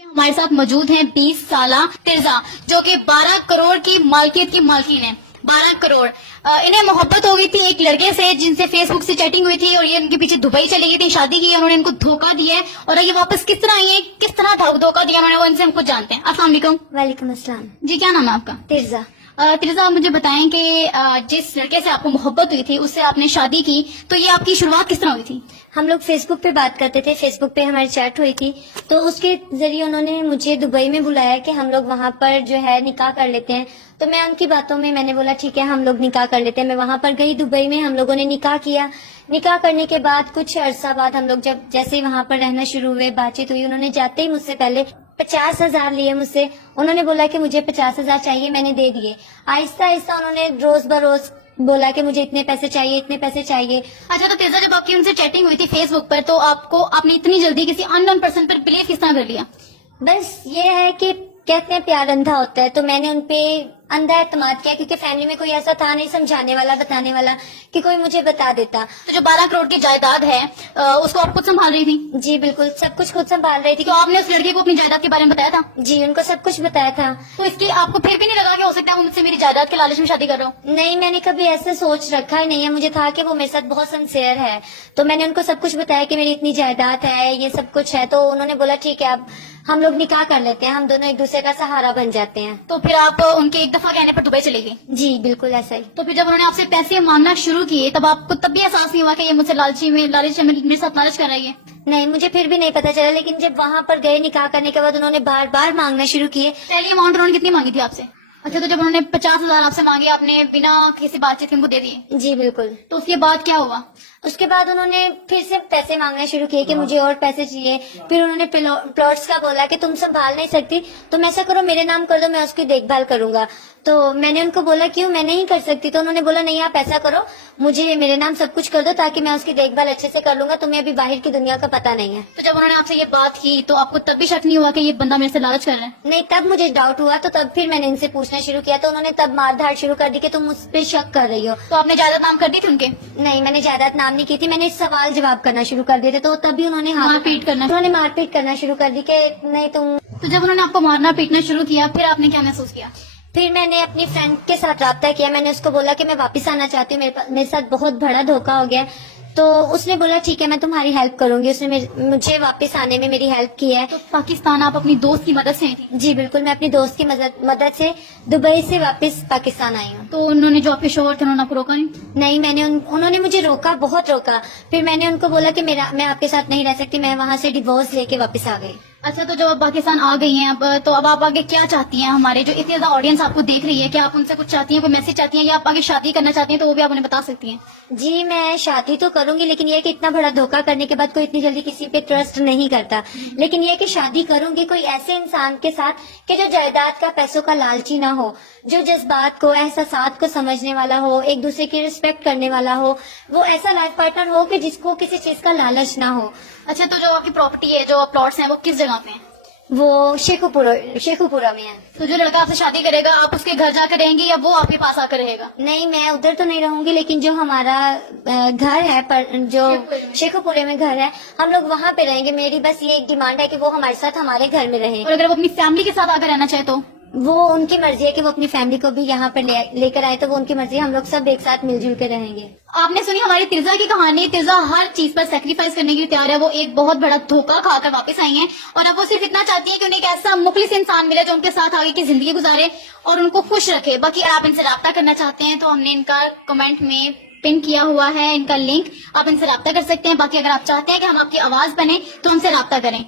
हमारे साथ मौजूद हैं 20 साला तिरजा, जो कि 12 करोड़ की मालकियत की मालकिन है। 12 करोड़। इन्हें मोहब्बत हो गई थी एक लड़के से जिनसे फेसबुक से चैटिंग हुई थी और ये इनके पीछे दुबई चली गई थी, शादी की, उन्होंने इनको धोखा दिया है और ये वापस किस तरह आई है, किस तरह धोखा दिया उन्होंने, वो इनसे हम कुछ जानते हैं। अस्सलाम वालेकुम। वालेकुम अस्सलाम। जी, क्या नाम है आपका? तिरजा। तिरजा, आप मुझे बताएं कि जिस लड़के से आपको मोहब्बत हुई थी उससे आपने शादी की, तो ये आपकी शुरुआत किस तरह हुई थी? हम लोग फेसबुक पे बात करते थे, फेसबुक पे हमारी चैट हुई थी, तो उसके जरिए उन्होंने मुझे दुबई में बुलाया कि हम लोग वहाँ पर जो है निकाह कर लेते हैं। तो मैं उनकी बातों में मैंने बोला ठीक है हम लोग निकाह कर लेते हैं। मैं वहाँ पर गई दुबई में, हम लोगों ने निकाह किया। निकाह करने के बाद कुछ अरसा बाद हम लोग जब जैसे ही वहाँ पर रहना शुरू हुए, बातचीत हुई, उन्होंने जाते ही मुझसे पहले 50,000 लिए मुझसे। उन्होंने बोला कि मुझे 50,000 चाहिए, मैंने दे दिए। आहिस्ता आहिस्ता उन्होंने रोज बरोज बोला कि मुझे इतने पैसे चाहिए, इतने पैसे चाहिए। अच्छा, तो तिरजा, जब आपकी उनसे चैटिंग हुई थी फेसबुक पर, तो आपने इतनी जल्दी किसी अननोन पर्सन पर बिलीव किस तरह कर लिया? बस ये है कि कहते हैं प्यार अंधा होता है, तो मैंने उनपे अंधा एतमाद किया क्योंकि फैमिली में कोई ऐसा था नहीं समझाने वाला, बताने वाला कि कोई मुझे बता देता। तो जो 12 करोड़ की जायदाद है उसको आप खुद संभाल रही थी? जी बिल्कुल, सब कुछ खुद संभाल रही थी। तो आपने उस लड़के को अपनी जायदाद के बारे में बताया था? जी, उनको सब कुछ बताया था। तो इसकी आपको फिर भी नहीं लगा कि हो सकता है वो मुझसे मेरी जायदाद के लालच में शादी कर रहा हूँ? नहीं, मैंने कभी ऐसे सोच रखा ही नहीं है। मुझे था कि वो मेरे साथ बहुत सिंसियर है, तो मैंने उनको सब कुछ बताया कि मेरी इतनी जायदाद है, ये सब कुछ है। तो उन्होंने बोला ठीक है अब हम लोग निकाह कर लेते हैं, हम दोनों एक दूसरे का सहारा बन जाते हैं। तो फिर आप उनके एक दफा कहने पर दुबई चले गई? जी बिल्कुल ऐसा ही। तो फिर जब उन्होंने आपसे पैसे मांगना शुरू किए, तब आपको तब भी एहसास नहीं हुआ कि ये मुझसे लालच मेरे साथ लालच कर रही है? नहीं, मुझे फिर भी नहीं पता चला, लेकिन जब वहाँ पर गए निकाह करने के बाद उन्होंने बार बार मांगना शुरू किए। पहली अमाउंट उन्होंने कितनी मांगी थी आपसे? अच्छा, तो जब उन्होंने 50,000 आपसे मांगे, आपने बिना किसी बातचीत के उनको दे दिए? जी बिल्कुल। तो उसके बाद क्या हुआ? उसके बाद उन्होंने फिर से पैसे मांगना शुरू किए कि मुझे और पैसे चाहिए। फिर उन्होंने प्लॉट्स का बोला कि तुम संभाल नहीं सकती, तुम ऐसा करो मेरे नाम कर दो, मैं उसकी देखभाल करूंगा। तो मैंने उनको बोला क्यों, मैं नहीं कर सकती। तो उन्होंने बोला नहीं, आप ऐसा करो, मुझे मेरे नाम सब कुछ कर दो ताकि मैं उसकी देखभाल अच्छे से कर लूंगा, तुम्हें अभी बाहर की दुनिया का पता नहीं है। तो जब उन्होंने आपसे ये बात की तो आपको तब भी शक नहीं हुआ कि ये बंदा मेरे से लालच कर रहा है? नहीं, तब मुझे डाउट हुआ, तो तब फिर मैंने इनसे पूछना शुरू किया, तो उन्होंने तब मारधाड़ शुरू कर दी कि तुम मुझ पर शक कर रही हो। तो आपने जायदाद नाम कर दी थी उनके? नहीं, मैंने जायदाद नाम नहीं की थी, मैंने सवाल जवाब करना शुरू कर दिए थे, तो तभी उन्होंने मारपीट करना शुरू कर दी कि नहीं तुम। तो जब उन्होंने आपको मारना पीटना शुरू किया, फिर आपने क्या महसूस किया? फिर मैंने अपनी फ्रेंड के साथ राब्ता किया, मैंने उसको बोला कि मैं वापस आना चाहती हूँ, मेरे साथ बहुत बड़ा धोखा हो गया। तो उसने बोला ठीक है मैं तुम्हारी हेल्प करूंगी, उसने मुझे वापस आने में मेरी हेल्प की है। तो पाकिस्तान आप अपनी दोस्त की मदद से आई थी? जी बिल्कुल, मैं अपनी दोस्त की मदद से दुबई से वापस पाकिस्तान आई हूँ। तो उन्होंने जो आपके शोहर थे उन्होंने आपको रोका नहीं? नहीं, उन्होंने मुझे रोका, बहुत रोका। फिर मैंने उनको बोला कि मैं आपके साथ नहीं रह सकती, मैं वहाँ से डिवोर्स लेके वापस आ गई। अच्छा, तो जब आप पाकिस्तान आ गई हैं अब आप आगे क्या चाहती हैं? हमारे जो इतनी ज्यादा ऑडियंस आपको देख रही है, क्या आप उनसे कुछ चाहती हैं, कोई मैसेज चाहती हैं, या आप आगे शादी करना चाहती हैं, तो वो भी आप उन्हें बता सकती हैं? जी, मैं शादी तो करूंगी, लेकिन ये कि इतना बड़ा धोखा करने के बाद कोई इतनी जल्दी किसी पे ट्रस्ट नहीं करता। लेकिन ये कि शादी करूंगी कोई ऐसे इंसान के साथ कि जो जायदाद का, पैसों का लालची ना हो, जो जज्बात को, एहसासात को समझने वाला हो, एक दूसरे की रिस्पेक्ट करने वाला हो, वो ऐसा लाइफ पार्टनर हो कि जिसको किसी चीज का लालच ना हो। अच्छा, तो जो आपकी प्रॉपर्टी है, जो प्लॉट्स हैं, वो किस जगह पे हैं? वो शेखुपुरा में है। तो जो लड़का आपसे शादी करेगा, आप उसके घर जाकर रहेंगी या वो आपके पास आकर रहेगा? नहीं, मैं उधर तो नहीं रहूंगी, लेकिन जो हमारा घर है जो शेखुपुरे में घर है, हम लोग वहाँ पे रहेंगे। मेरी बस ये एक डिमांड है कि वो हमारे साथ हमारे घर में रहे। और अगर वो अपनी फैमिली के साथ आकर रहना चाहे तो? वो उनकी मर्जी है कि वो अपनी फैमिली को भी यहाँ पर लेकर आए, तो वो उनकी मर्जी है, हम लोग सब एक साथ मिलजुल के रहेंगे। आपने सुनी हमारी तिरजा की कहानी। तिरजा हर चीज पर सेक्रीफाइस करने के लिए तैयार है। वो एक बहुत बड़ा धोखा खाकर वापस आई हैं और अब वो सिर्फ इतना चाहती है कि उन्हें एक ऐसा मुखलिस इंसान मिले जो उनके साथ आगे की जिंदगी गुजारे और उनको खुश रखे। बाकी आप इनसे राब्ता करना चाहते हैं तो हमने इनका कमेंट में पिन किया हुआ है इनका लिंक, आप इनसे राब्ता कर सकते हैं। बाकी अगर आप चाहते हैं कि हम आपकी आवाज बने तो हमसे राब्ता करें।